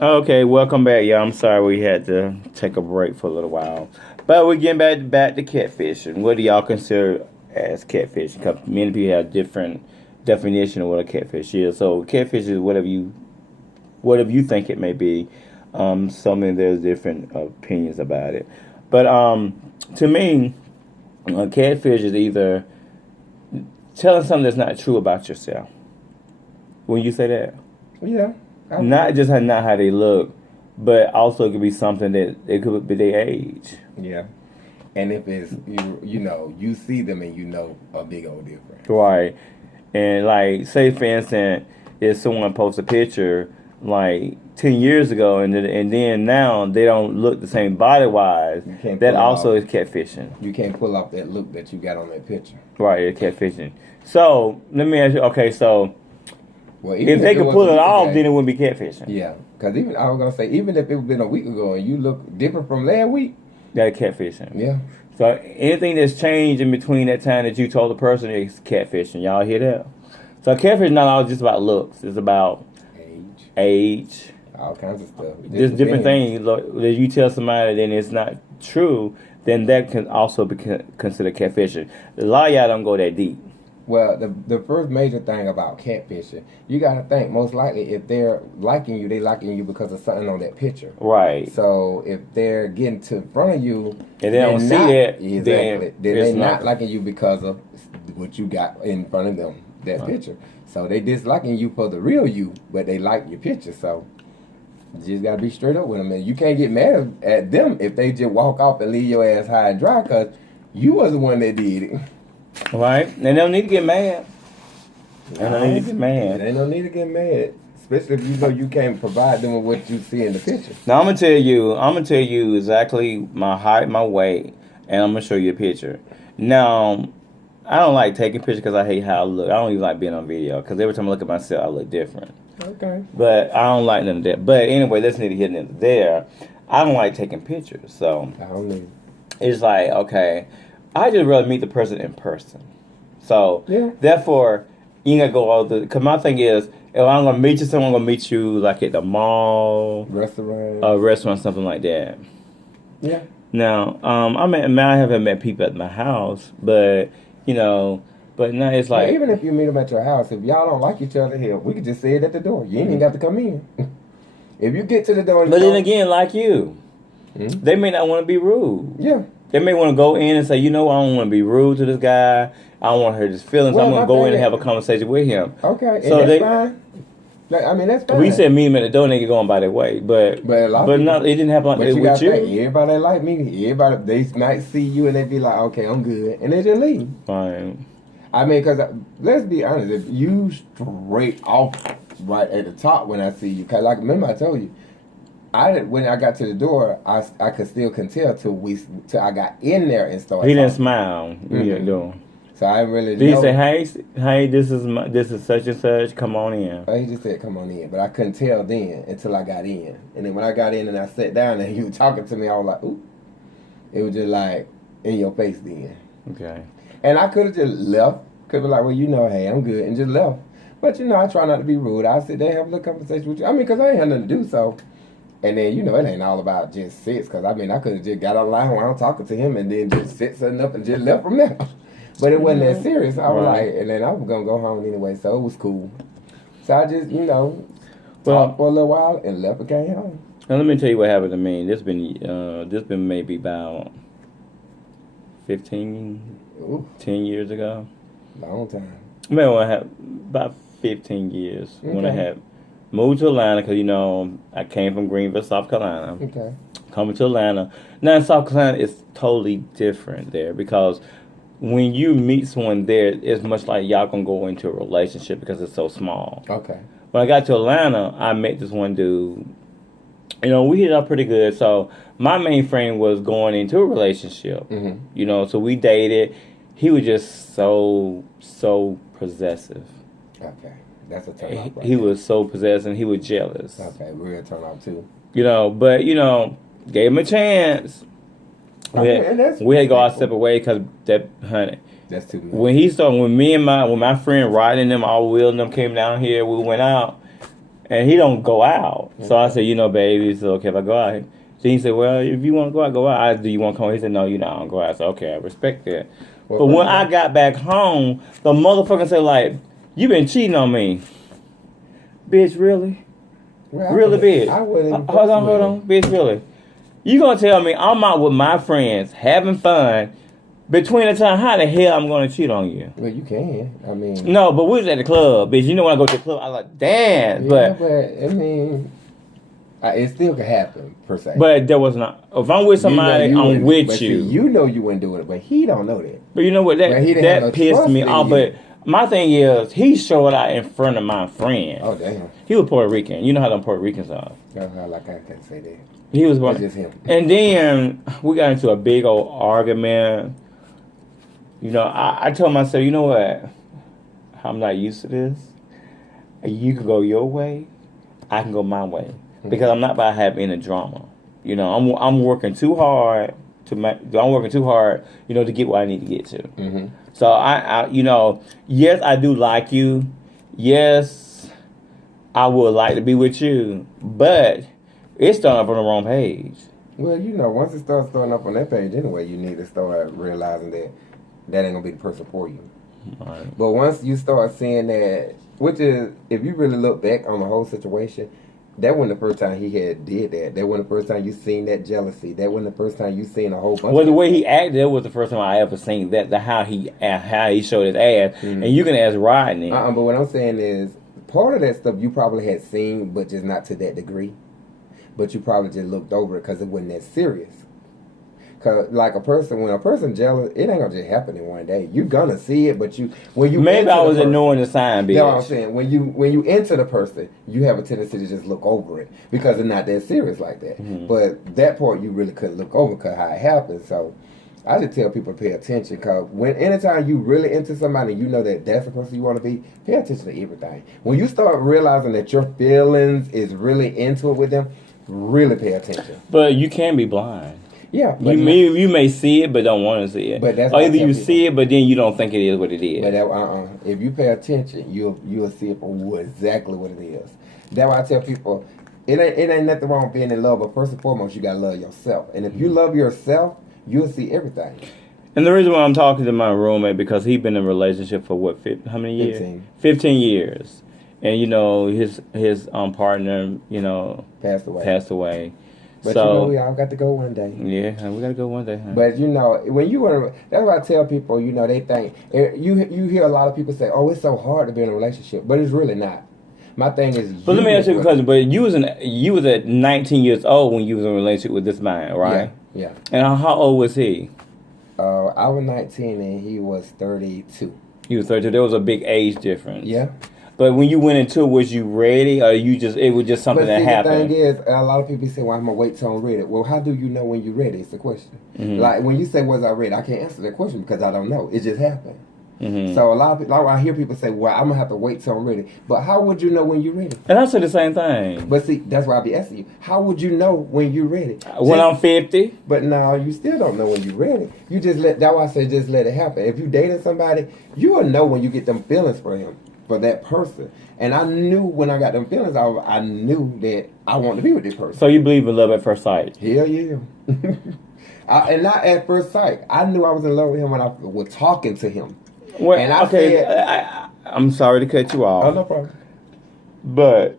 Okay, welcome back. Yeah, I'm sorry we had to take a break for a little while, but we're getting back to catfishing. What do y'all consider as catfishing? Because many people have different definition of what a catfish is. So catfish is whatever you think it may be. There's different opinions about it, but to me, a catfish is either telling something that's not true about yourself. When you say that. Yeah. Not just not how they look, but also it could be something that it could be their age. Yeah. And if it's you see them and you know a big old difference. Right. And like say for instance, if someone posts a picture like 10 years ago and then now they don't look the same body wise, that also is catfishing. You can't pull off that look that you got on that picture. Right, it's catfishing. So let me ask you, okay, so well, if they could pull it off, then it wouldn't be catfishing. Yeah, because I was gonna say, even if it was been a week ago and you look different from last week, that's catfishing. Yeah. So anything that's changed in between that time that you told the person is catfishing. Y'all hear that? So catfish is not always just about looks. It's about age, all kinds of stuff. There's different things. Like, if you tell somebody then it's not true, then that can also be considered catfishing. A lot of y'all don't go that deep. Well, the first major thing about catfishing, you got to think, most likely if they're liking you, they liking you because of something on that picture. Right. So if they're getting to front of you and they don't see that, then they're not liking you because of what you got in front of them, that picture. So they disliking you for the real you, but they like your picture. So you just got to be straight up with them. And you can't get mad at them if they just walk off and leave your ass high and dry because you was the one that did it. Right, and they don't need to get mad. They don't need to get mad. They don't need to get mad, especially if you know you can't provide them with what you see in the picture. Now I'm gonna tell you exactly my height, my weight, and I'm gonna show you a picture. Now, I don't like taking pictures because I hate how I look. I don't even like being on video because every time I look at myself, I look different. Okay. But I don't like none of that. But anyway, that's neither here nor there. I don't like taking pictures, so I don't need. It's like okay. I just rather meet the person in person. So, therefore, you gotta go all the. Cause my thing is, if I'm gonna meet you, someone gonna meet you like at the mall, restaurant, something like that. Yeah. Now, I haven't met people at my house, but now it's like even if you meet them at your house, if y'all don't like each other here, we could just say it at the door. You ain't even got to come in. If you get to the door, but then again, like you, they may not want to be rude. Yeah. They may want to go in and say, I don't want to be rude to this guy. I don't want to hurt his feelings. I'm going to go in and have a conversation with him. Okay, so that's fine. That's fine. We said meet him at the door and they get going by their way. But no, it didn't happen like that with you. Everybody like me. They might see you and they be like, okay, I'm good. And they just leave. Fine. Because let's be honest. If you straight off right at the top when I see you, because remember I told you, when I got to the door, I could still tell till I got in there and started. He didn't smile. What you doing? So I really did. He say, "Hey, this is such and such. Come on in." He just said, "Come on in," but I couldn't tell then until I got in. And then when I got in and I sat down and he was talking to me, I was like, "Ooh!" It was just like in your face then. Okay. And I could have just left. Could be like, "Well, hey, I'm good," and just left. But I try not to be rude. I sit there and have a little conversation with you. Because I ain't had nothing to do so. And then, it ain't all about just sits. Because, I could have just got online while I'm talking to him and then just set something up and just left from there. But it wasn't that serious. I was like, and then I was going to go home anyway, so it was cool. So I just, talked for a little while and left and came home. Now, let me tell you what happened to me. This been maybe about 10 years ago. Long time. Maybe when I had about 15 years. Okay. When I had moved to Atlanta, because, I came from Greenville, South Carolina. Okay. Coming to Atlanta. Now, in South Carolina, it's totally different there because when you meet someone there, it's much like y'all gonna go into a relationship because it's so small. Okay. When I got to Atlanta, I met this one dude. We hit it up pretty good. So my main friend was going into a relationship. Mm-hmm. So we dated. He was just so possessive. Okay. That's a turn off. He was so possessive and he was jealous. Okay, real turn off too. But gave him a chance. We had to go our separate way because honey. That's too much. When my friend riding them, all wheeling them came down here, we went out, and he don't go out. So I said, baby, it's okay if I go out. Then he said, well, if you want to go out, go out. Do you want to come? He said, no, I don't go out. I said, okay, I respect that. But when I got back home, the motherfucker said, like, you been cheating on me. Bitch, really? Well, Really, bitch? I wouldn't. Hold on. Bitch, really? You gonna tell me I'm out with my friends, having fun, between the time, how the hell I'm gonna cheat on you? Well, you can. I mean. No, but we was at the club, bitch. You know when I go to the club, I like, damn. Yeah, but I mean, it still could happen, per se. But there was not. If I'm with somebody, I'm with you. See, you know you wouldn't do it, but he don't know that. But you know what? That pissed me off. But my thing is, he showed out in front of my friend. Oh, damn. He was Puerto Rican. You know how them Puerto Ricans are. Like I can't say that. He was one. That's just him. And then we got into a big old argument. I told myself, you know what? I'm not used to this. You can go your way. I can go my way. Because I'm not about to have any drama. I'm working too hard to get what I need to get to. Mm-hmm. So I yes, I do like you. Yes, I would like to be with you, but it's starting up on the wrong page. Well, once it starts starting up on that page anyway, you need to start realizing that ain't gonna be the person for you. Right. But once you start seeing that, which is, if you really look back on the whole situation, that wasn't the first time he had did that. That wasn't the first time you seen that jealousy. That wasn't the first time you seen a whole bunch. Well, the way he acted, that was the first time I ever seen that. How he showed his ass, and you can ask Rodney. But what I'm saying is, part of that stuff you probably had seen, but just not to that degree. But you probably just looked over it because it wasn't that serious. Cause when a person jealous, it ain't gonna just happen in one day. You're gonna see it, but maybe I was ignoring the sign, bitch. That's what I'm saying. When you enter the person, you have a tendency to just look over it because it's not that serious like that. Mm-hmm. But that part you really couldn't look over because how it happened. So I just tell people to pay attention, because anytime you really into somebody, you know that's the person you want to be. Pay attention to everything. When you start realizing that your feelings is really into it with them, really pay attention. But you can be blind. Yeah, you may see it, but don't want to see it. But that's or either you see it, but then you don't think it is what it is. But if you pay attention, you'll see it for exactly what it is. That's why I tell people, it ain't nothing wrong with being in love, but first and foremost, you gotta love yourself. And if you love yourself, you'll see everything. And the reason why I'm talking to my roommate, because he's been in a relationship for how many years? 15 years. And his partner, passed away. But we all got to go one day. Yeah, we got to go one day. Huh? But when you want to, that's why I tell people, they think, you hear a lot of people say, oh, it's so hard to be in a relationship, but it's really not. My thing is, but let me ask you a question. But you was at 19 years old when you was in a relationship with this man, right? Yeah. And how old was he? I was 19 and he was 32. He was 32. There was a big age difference. Yeah. But when you went into it, was you ready, or it was just something that happened? The thing is, a lot of people say, well, I'm going to wait till I'm ready. Well, how do you know when you're ready? It's the question. Mm-hmm. Like, when you say, was I ready? I can't answer that question because I don't know. It just happened. Mm-hmm. So a lot of people, I hear people say, well, I'm going to have to wait till I'm ready. But how would you know when you're ready? And I say the same thing. But see, that's why I be asking you. How would you know when you're ready? When I'm 50? But no, you still don't know when you're ready. You just that's why I say just let it happen. If you dating somebody, you will know when you get them feelings for him, for that person. And I knew when I got them feelings, I knew that I wanted to be with this person. So you believe in love at first sight? Hell yeah. And not at first sight. I knew I was in love with him when I was talking to him. Well, and I'm sorry to cut you off. Oh, no problem. But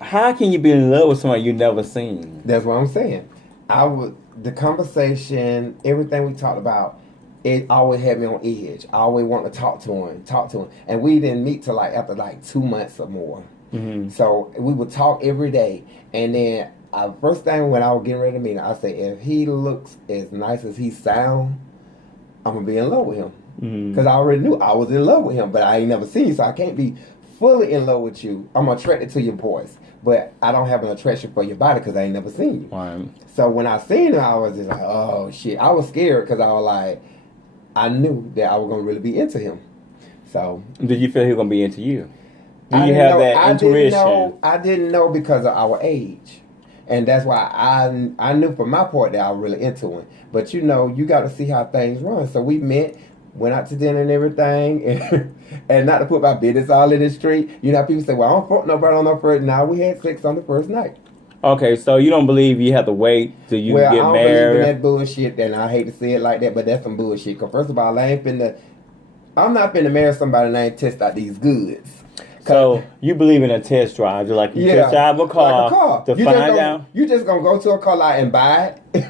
how can you be in love with somebody you never seen? That's what I'm saying. The conversation, everything we talked about, it always had me on edge. I always wanted to talk to him. And we didn't meet till after 2 months or more. Mm-hmm. So we would talk every day. And then first thing when I was getting ready to meet him, I said, if he looks as nice as he sounds, I'm going to be in love with him. Because I already knew I was in love with him, but I ain't never seen you, so I can't be fully in love with you. I'm attracted to your voice, but I don't have an attraction for your body because I ain't never seen you. Right. So when I seen him, I was just like, oh shit. I was scared because I was like, I knew that I was going to really be into him. So did you feel he was going to be into you? Did you have that intuition? I didn't know because of our age. And that's why I knew for my part that I was really into him. But you got to see how things run. So we met. went out to dinner and everything, and not to put my business all in the street. You know how people say, well, I don't fuck nobody on no first. Now we had sex on the first night. Okay, so you don't believe you have to wait till you Well, get I don't married? believe in that bullshit, and I hate to say it like that, but that's some bullshit. Because first of all, I'm not finna marry somebody that ain't test out these goods. So you believe in a test drive? You're like, you test drive a car, like a car. to find out? You just gonna go to a car lot and buy it?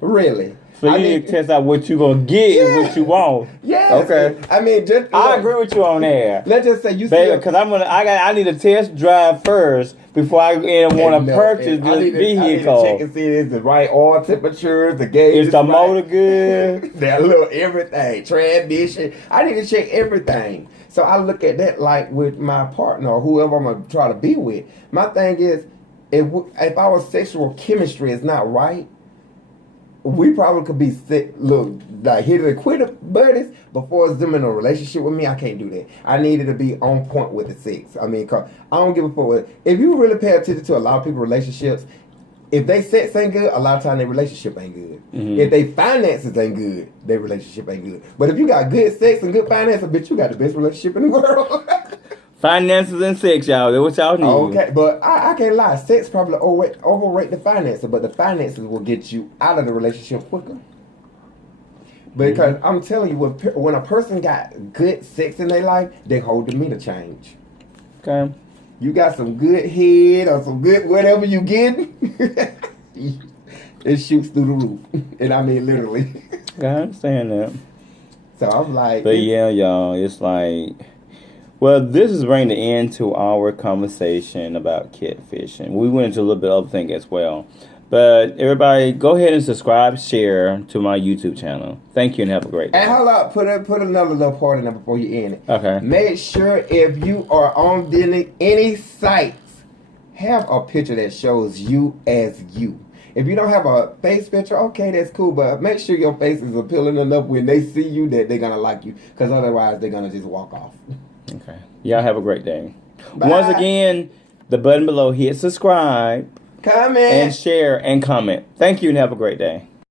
Really? So you need to test out what you gonna get and what you want. Yeah. Okay. I mean, just I agree with you on that. Let's just say you baby, because I need a test drive first before I want to purchase this vehicle. I need to check and see if it's the right oil temperatures, the gauge. Is the motor good? That little everything, transmission. I need to check everything. So I look at that like with my partner or whoever I'm gonna try to be with. My thing is, if our sexual chemistry is not right, we probably could be like hit it and quit it buddies before it's them in a relationship with me. I can't do that. I needed to be on point with the sex. I mean, cause I don't give a fuck with it. If you really pay attention to a lot of people's relationships, if they sex ain't good, a lot of time their relationship ain't good. Mm-hmm. If they finances ain't good, their relationship ain't good. But if you got good sex and good finances, bitch, you got the best relationship in the world. Finances and sex, y'all. That's what y'all need. Okay, but I can't lie. Sex probably overrate the finances, but the finances will get you out of the relationship quicker. Because I'm telling you, when a person got good sex in their life, they hold the meter change. Okay. You got some good head or some good whatever you get, it shoots through the roof. And I mean literally. I understand that. So I'm like... But yeah, y'all, it's like... Well, this is bringing the end to our conversation about catfishing. We went into a little bit of other thing as well. But everybody, go ahead and subscribe, share to my YouTube channel. Thank you and have a great day. And hold up, put another little part in there before you end it. Okay. Make sure if you are on any sites, have a picture that shows you as you. If you don't have a face picture, okay, that's cool. But make sure your face is appealing enough when they see you that they're going to like you. Because otherwise, they're going to just walk off. Okay. Y'all have a great day. Bye. Once again, the button below, hit subscribe. Comment. And share and comment. Thank you and have a great day.